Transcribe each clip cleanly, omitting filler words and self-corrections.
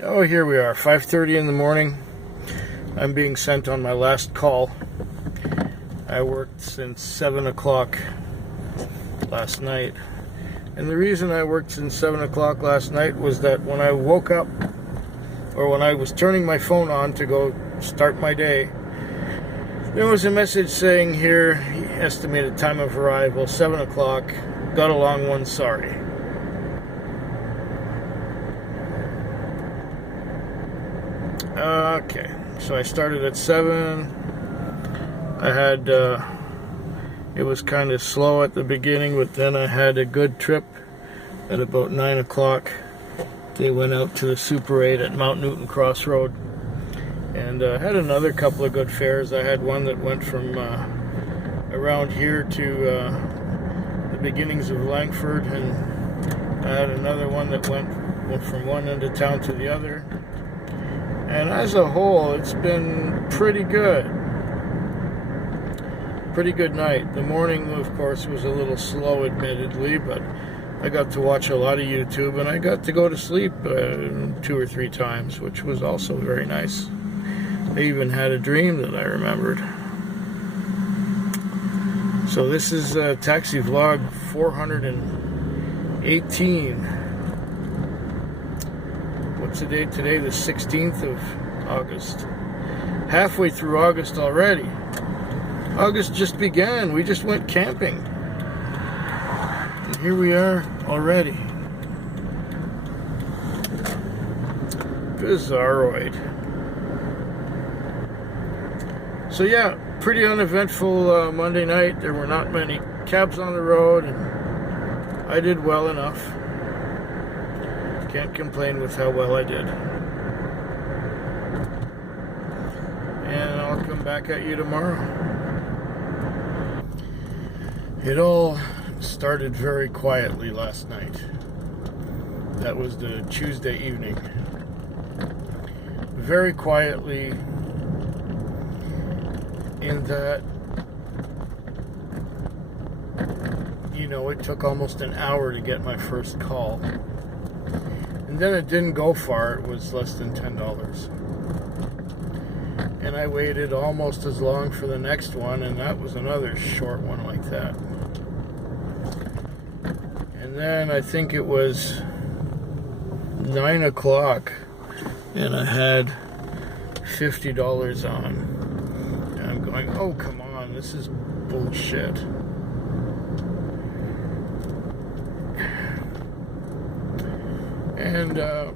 Oh, here we are, 5:30 in the morning. I'm being sent on my last call. I worked since 7 o'clock last night. And the reason I worked since 7 o'clock last night was that when I woke up, or when I was turning my phone on to go start my day, there was a message saying here, estimated time of arrival, 7 o'clock, got a long one, sorry. Okay, so I started at 7. I had, it was kind of slow at the beginning, but then I had a good trip at about 9 o'clock. They went out to the Super 8 at Mount Newton Crossroad, and had another couple of good fares. I had one that went from around here to the beginnings of Langford, and I had another one that went from one end of town to the other. And as a whole, it's been pretty good. Pretty good night. The morning, of course, was a little slow, admittedly, but I got to watch a lot of YouTube, and I got to go to sleep 2 or 3 times, which was also very nice. I even had a dream that I remembered. So this is Taxi Vlog 418. What's the date today? The 16th of August. Halfway through August already. August just began. We just went camping. And here we are already. Bizarroid. So yeah, pretty uneventful Monday night. There were not many cabs on the road, and I did well enough. Can't complain with how well I did. And I'll come back at you tomorrow. It all started very quietly last night. That was the Tuesday evening. Very quietly, in that, it took almost an hour to get my first call. And then it didn't go far. It was less than $10. And I waited almost as long for the next one, and that was another short one like that. And then I think it was 9 o'clock, and I had $50 on. And I'm going, oh, come on, this is bullshit. And it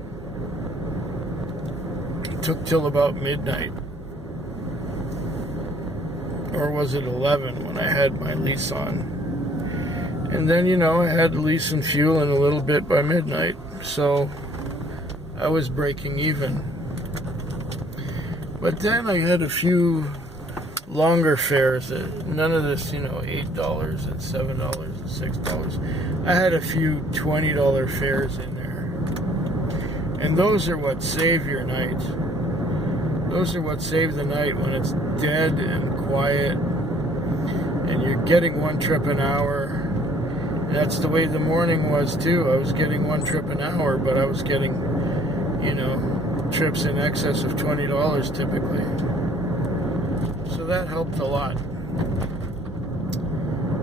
took till about midnight. Or was it 11 when I had my lease on? And then, I had lease and fuel in a little bit by midnight. So I was breaking even. But then I had a few longer fares. None of this, $8 and $7 and $6. I had a few $20 fares in there. And those are what save your night. Those are what save the night when it's dead and quiet and you're getting one trip an hour. And that's the way the morning was too. I was getting one trip an hour, but I was getting, trips in excess of $20 typically. So that helped a lot.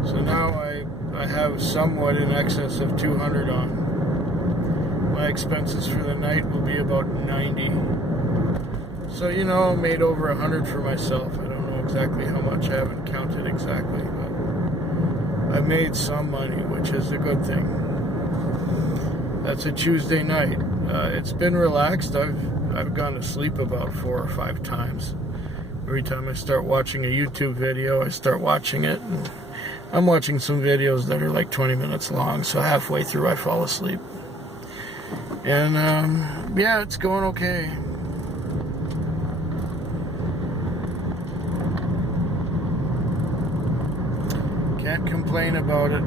So now I have somewhat in excess of $200 on. My expenses for the night will be about $90. So, made over $100 for myself. I don't know exactly how much. I haven't counted exactly, but I made some money, which is a good thing. That's a Tuesday night. It's been relaxed. I've gone to sleep about 4 or 5 times. Every time I start watching a YouTube video, I start watching it. And I'm watching some videos that are like 20 minutes long, so halfway through I fall asleep. And, yeah, it's going okay. Can't complain about it.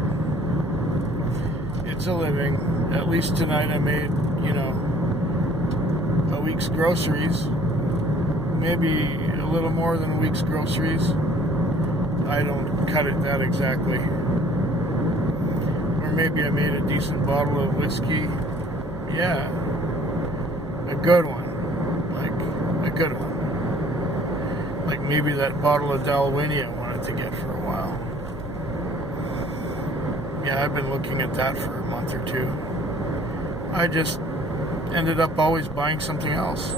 It's a living. At least tonight I made, a week's groceries. Maybe a little more than a week's groceries. I don't cut it that exactly. Or maybe I made a decent bottle of whiskey. Yeah. A good one. Like, a good one. Like maybe that bottle of Dalwhinnie I wanted to get for a while. Yeah, I've been looking at that for a month or two. I just ended up always buying something else.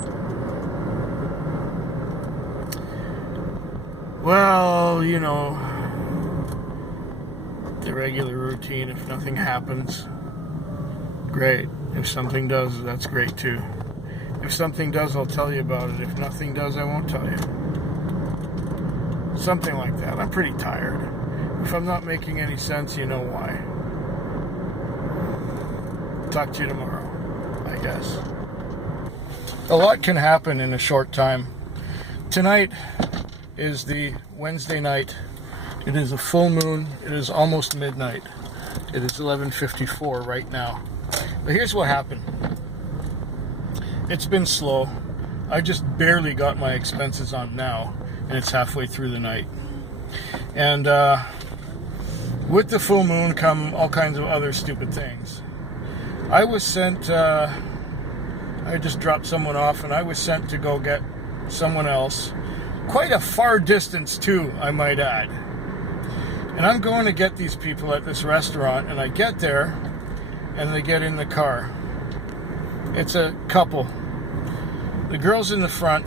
Well, you know, the regular routine. If nothing happens, great. If something does, that's great too. If something does, I'll tell you about it. If nothing does, I won't tell you. Something like that. I'm pretty tired. If I'm not making any sense, you know why. Talk to you tomorrow, I guess. A lot can happen in a short time. Tonight is the Wednesday night. It is a full moon. It is almost midnight. It is 11:54 right now. But here's what happened. It's been slow. I just barely got my expenses on now, and it's halfway through the night. And with the full moon come all kinds of other stupid things. I was sent, I just dropped someone off, and I was sent to go get someone else. Quite a far distance too, I might add. And I'm going to get these people at this restaurant, and I get there, and they get in the car. It's a couple. The girl's in the front,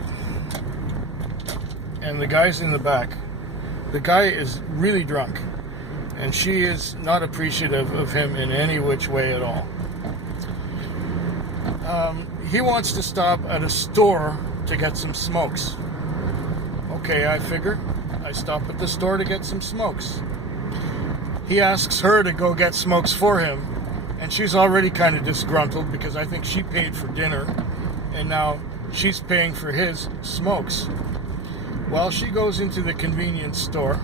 and the guy's in the back. The guy is really drunk, and she is not appreciative of him in any which way at all. He wants to stop at a store to get some smokes. Okay, I figure. I stop at the store to get some smokes. He asks her to go get smokes for him, and she's already kind of disgruntled because I think she paid for dinner, and now she's paying for his smokes. Well, she goes into the convenience store.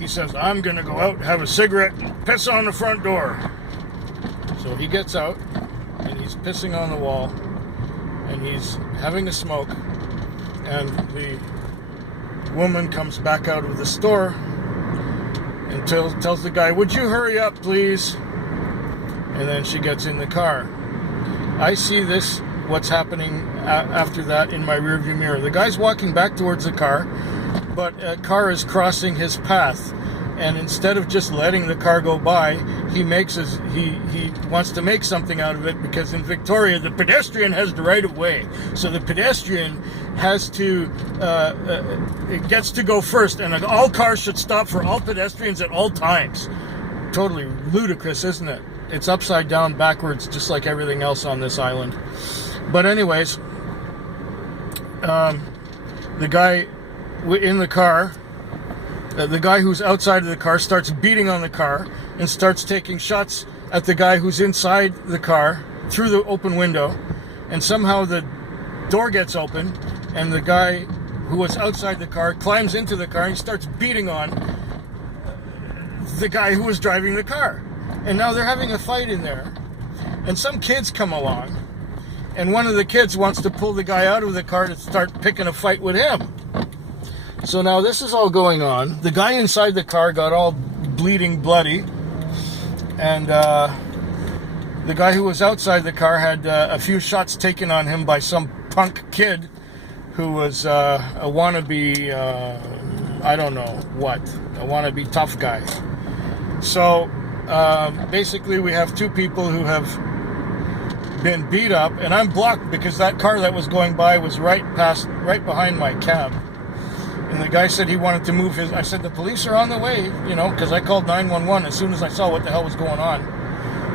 He says, I'm going to go out, have a cigarette, and piss on the front door. So he gets out, and he's pissing on the wall, and he's having a smoke, and the woman comes back out of the store and tells the guy, would you hurry up, please? And then she gets in the car. I see this, what's happening after that, in my rearview mirror. The guy's walking back towards the car, but a car is crossing his path, and instead of just letting the car go by, he wants to make something out of it, because in Victoria the pedestrian has the right of way, so the pedestrian has to it gets to go first, and all cars should stop for all pedestrians at all times. Totally ludicrous, isn't it? It's upside down, backwards, just like everything else on this island. But anyways, the guy in the car, the guy who's outside of the car starts beating on the car and starts taking shots at the guy who's inside the car through the open window, and somehow the door gets open and the guy who was outside the car climbs into the car and he starts beating on the guy who was driving the car. And now they're having a fight in there, and some kids come along, and one of the kids wants to pull the guy out of the car to start picking a fight with him. So now this is all going on. The guy inside the car got all bleeding bloody, and the guy who was outside the car had a few shots taken on him by some punk kid who was a wannabe, I don't know what, a wannabe tough guy. So basically we have two people who have been beat up, and I'm blocked because that car that was going by was right behind my cab. And the guy said he wanted to move his... I said, the police are on the way, you know, because I called 911 as soon as I saw what the hell was going on,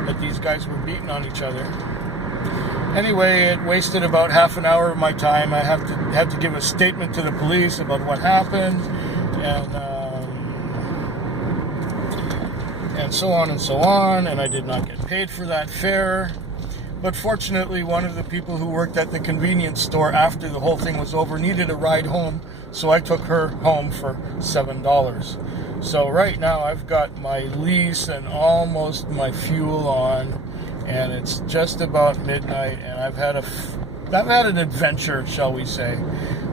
that these guys were beating on each other. Anyway, it wasted about half an hour of my time. I had to give a statement to the police about what happened, and so on and so on, and I did not get paid for that fare. But fortunately, one of the people who worked at the convenience store after the whole thing was over needed a ride home, so I took her home for $7. So right now I've got my lease and almost my fuel on, and it's just about midnight, and I've had an adventure, shall we say,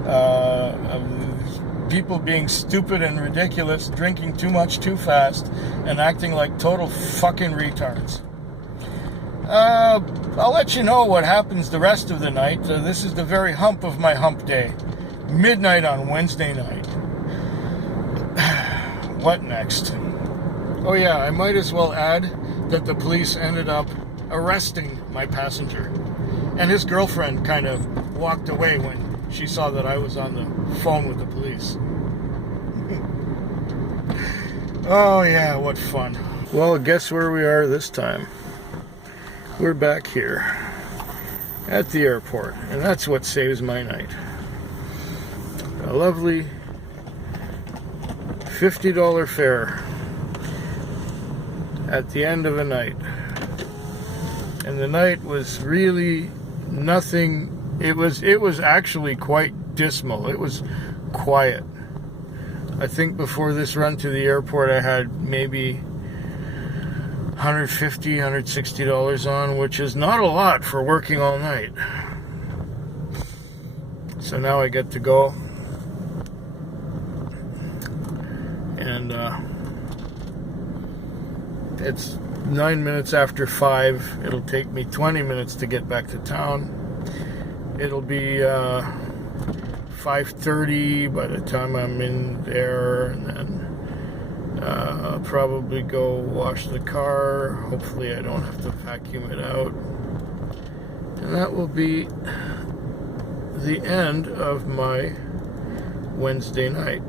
of people being stupid and ridiculous, drinking too much too fast, and acting like total fucking retards. I'll let you know what happens the rest of the night. This is the very hump of my hump day. Midnight on Wednesday night. What next? Oh yeah, I might as well add that the police ended up arresting my passenger. And his girlfriend kind of walked away when she saw that I was on the phone with the police. Oh yeah, what fun. Well, guess where we are this time? We're back here at the airport, and that's what saves my night. A lovely $50 fare at the end of a night. And the night was really nothing. It was actually quite dismal. It was quiet. I think before this run to the airport I had maybe $150, $160 on, which is not a lot for working all night. So now I get to go. And it's 9 minutes after 5. It'll take me 20 minutes to get back to town. It'll be 5:30 by the time I'm in there, and then I'll probably go wash the car. Hopefully I don't have to vacuum it out. And that will be the end of my Wednesday night.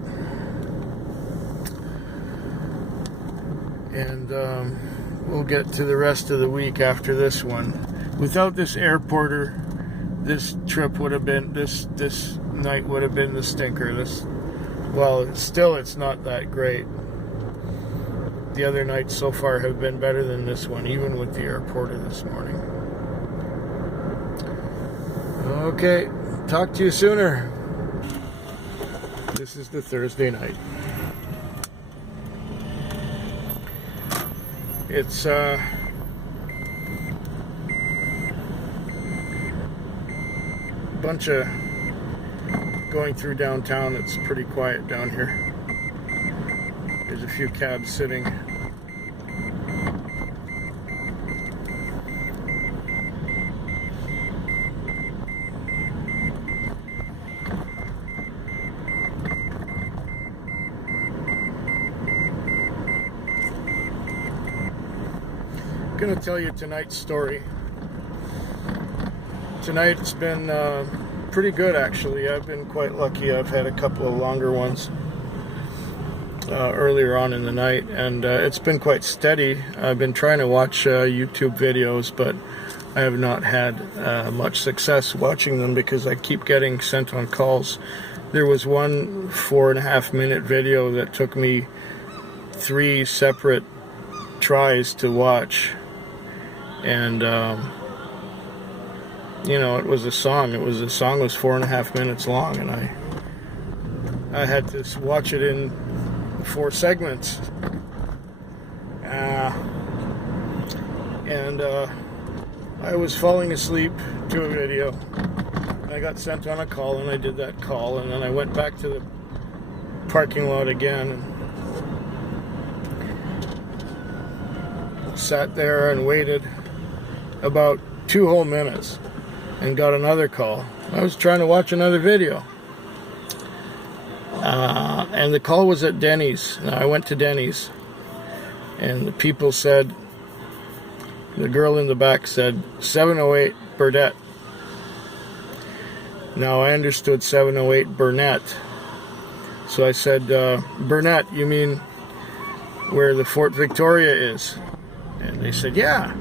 And we'll get to the rest of the week after this one. Without this airporter, this trip would have been, this night would have been the stinker. Well, still it's not that great. The other nights so far have been better than this one, even with the airporter this morning. Okay, talk to you sooner. This is the Thursday night. It's bunch of going through downtown. It's pretty quiet down here. There's a few cabs sitting. I'm gonna tell you tonight's story. Tonight's been pretty good, actually. I've been quite lucky. I've had a couple of longer ones earlier on in the night, and it's been quite steady. I've been trying to watch YouTube videos, but I have not had much success watching them because I keep getting sent on calls. There was one 4.5-minute video that took me 3 separate tries to watch, and you know, it was a song. The song was 4.5 minutes long, and I had to watch it in 4 segments. And I was falling asleep to a video. I got sent on a call, and I did that call, and then I went back to the parking lot again and sat there and waited about 2 whole minutes and got another call. I was trying to watch another video. And the call was at Denny's. Now, I went to Denny's, and the people said, the girl in the back said, 708 Burdett. Now, I understood 708 Burnett. So I said, Burnett, you mean where the Fort Victoria is? And they said, yeah.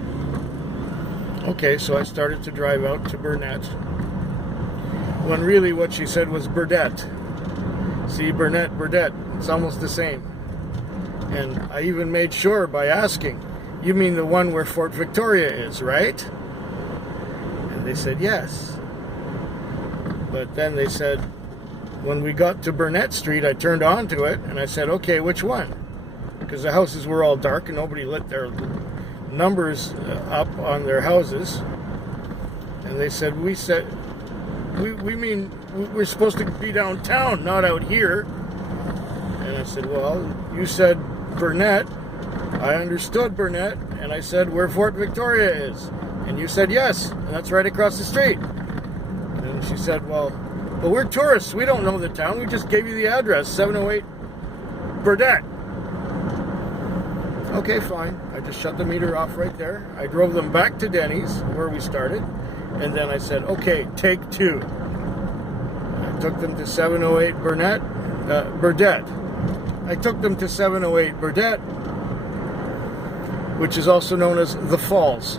Okay, so I started to drive out to Burnett, when really what she said was Burdett. See, Burnett, Burdett, it's almost the same. And I even made sure by asking, you mean the one where Fort Victoria is, right? And they said, yes. But then they said, when we got to Burnett Street, I turned onto it, and I said, okay, which one? Because the houses were all dark, and nobody lit their numbers up on their houses. And they said, we mean we're supposed to be downtown, not out here. And I said, well, you said Burnett. I understood Burnett, and I said where Fort Victoria is. And you said yes, and that's right across the street. And she said, well, we're tourists. We don't know the town. We just gave you the address, 708 Burdett. Okay, fine. I just shut the meter off right there. I drove them back to Denny's, where we started. And then I said, okay, take two. I took them to 708 Burdett. I took them to 708 Burdett, which is also known as The Falls.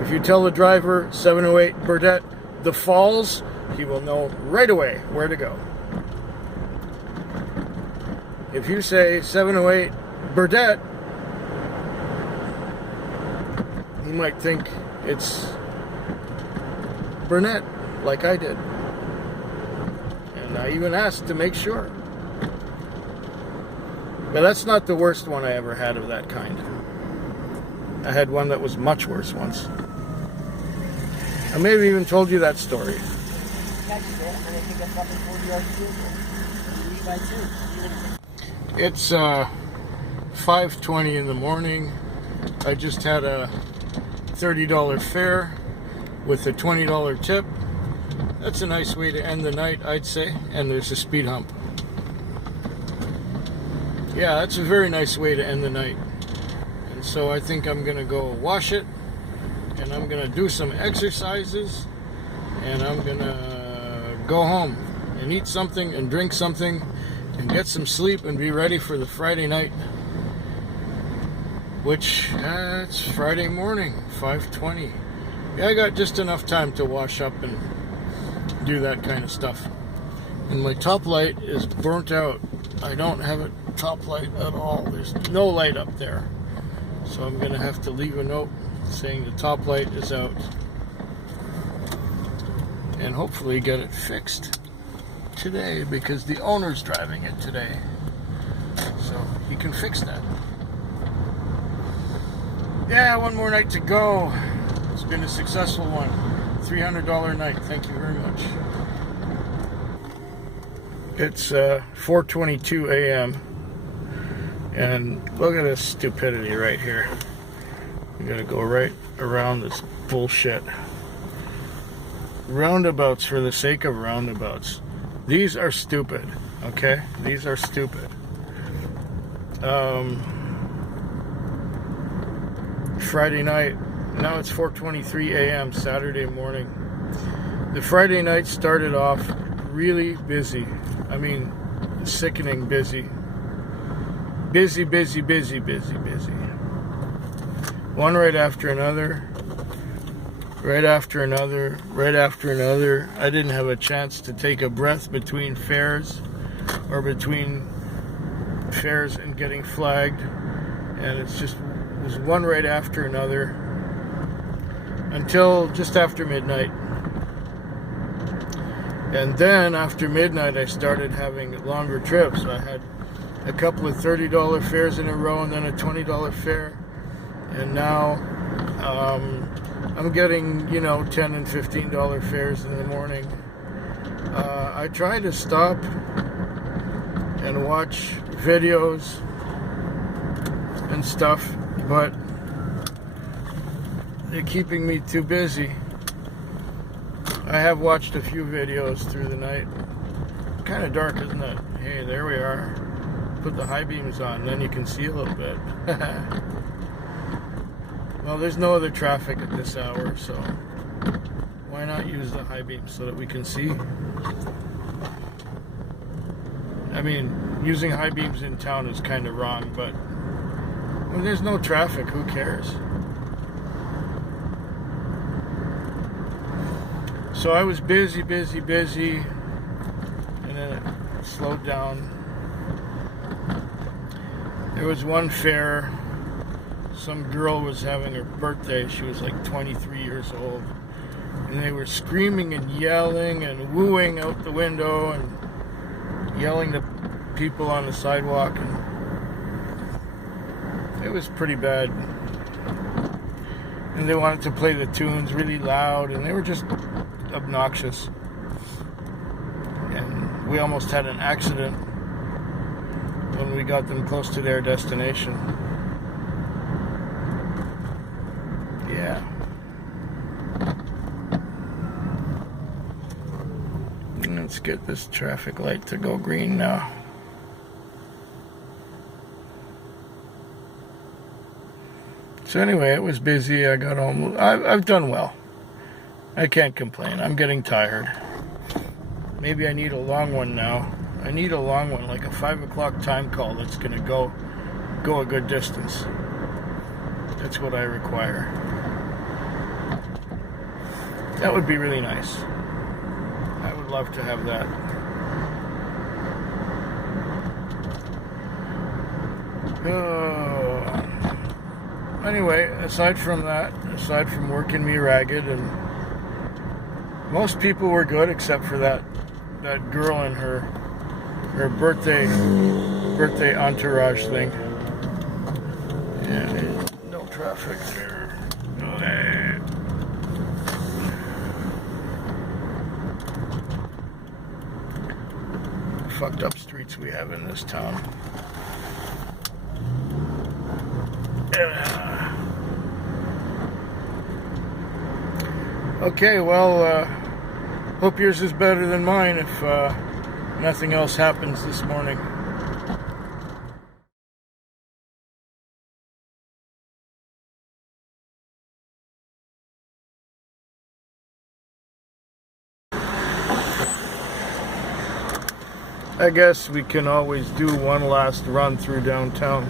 If you tell the driver 708 Burdett, The Falls, he will know right away where to go. If you say 708 Burdett, he might think it's Burnett, like I did. And I even asked to make sure. But that's not the worst one I ever had of that kind. I had one that was much worse once. I may have even told you that story. It's 5:20 in the morning. I just had a $30 fare with a $20 tip. That's a nice way to end the night, I'd say. And there's a speed hump. Yeah, that's a very nice way to end the night. And so I think I'm gonna go wash it, and I'm gonna do some exercises, and I'm gonna go home and eat something and drink something and get some sleep and be ready for the Friday night, which it's Friday morning, 5:20. Yeah, I got just enough time to wash up and do that kind of stuff. And my top light is burnt out. I don't have a top light at all. There's no light up there. So I'm gonna have to leave a note saying the top light is out, and hopefully get it fixed today, because the owner's driving it today, so he can fix that. Yeah, one more night to go. It's been a successful one. $300 night. Thank you very much. It's 4:22 a.m. and look at this stupidity right here. We gotta go right around this bullshit. Roundabouts for the sake of roundabouts. These are stupid, okay? These are stupid. Friday night, now it's 4:23 a.m. Saturday morning. The Friday night started off really busy. I mean, sickening busy. Busy, busy, busy, busy, busy. One right after another. Right after another. Right after another. I didn't have a chance to take a breath between fares, or between fares and getting flagged. And it was one right after another until just after midnight. And then after midnight, I started having longer trips. I had a couple of $30 fares in a row, and then a $20 fare. And now I'm getting, $10 and $15 fares in the morning. I try to stop and watch videos and stuff, but they're keeping me too busy. I have watched a few videos through the night. Kind of dark, isn't it? Hey, there we are. Put the high beams on, then you can see a little bit. Well, there's no other traffic at this hour, so why not use the high beams so that we can see? I mean, using high beams in town is kind of wrong, but when there's no traffic, who cares? So I was busy, busy, busy, and then it slowed down. There was one fare. Some girl was having her birthday. She was like 23 years old. And they were screaming and yelling and wooing out the window and yelling to people on the sidewalk. And it was pretty bad. And they wanted to play the tunes really loud, and they were just obnoxious. And we almost had an accident when we got them close to their destination. Yeah. Let's get this traffic light to go green now. So anyway, it was busy. I got home. I've done well. I can't complain. I'm getting tired. Maybe I need a long one now. I need a long one, like a 5 o'clock time call that's going to go a good distance. That's what I require. That would be really nice. I would love to have that. Anyway, aside from working me ragged, and most people were good except for that girl and her birthday entourage thing. Yeah, no traffic there. The fucked up streets we have in this town. Okay, well, hope yours is better than mine if nothing else happens this morning. I guess we can always do one last run through downtown.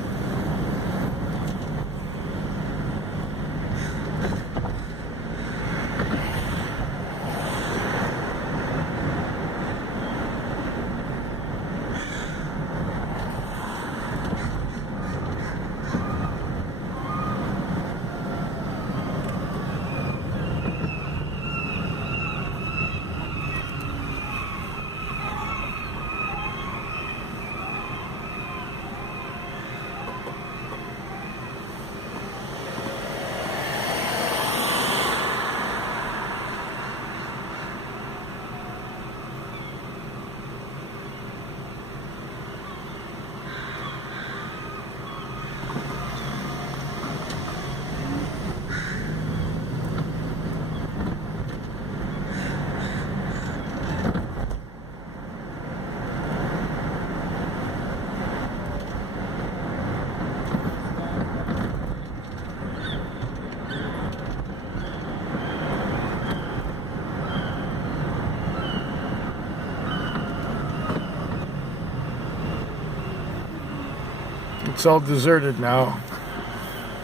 It's all deserted now.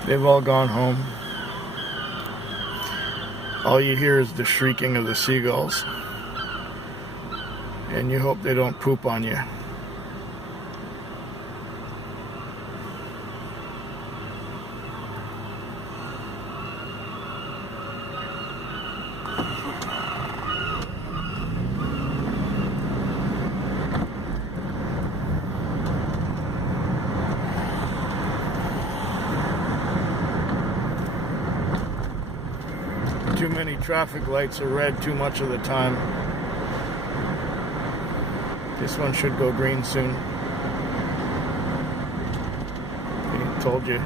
They've all gone home. All you hear is the shrieking of the seagulls. And you hope they don't poop on you. Too many traffic lights are red too much of the time. This one should go green soon. I told you.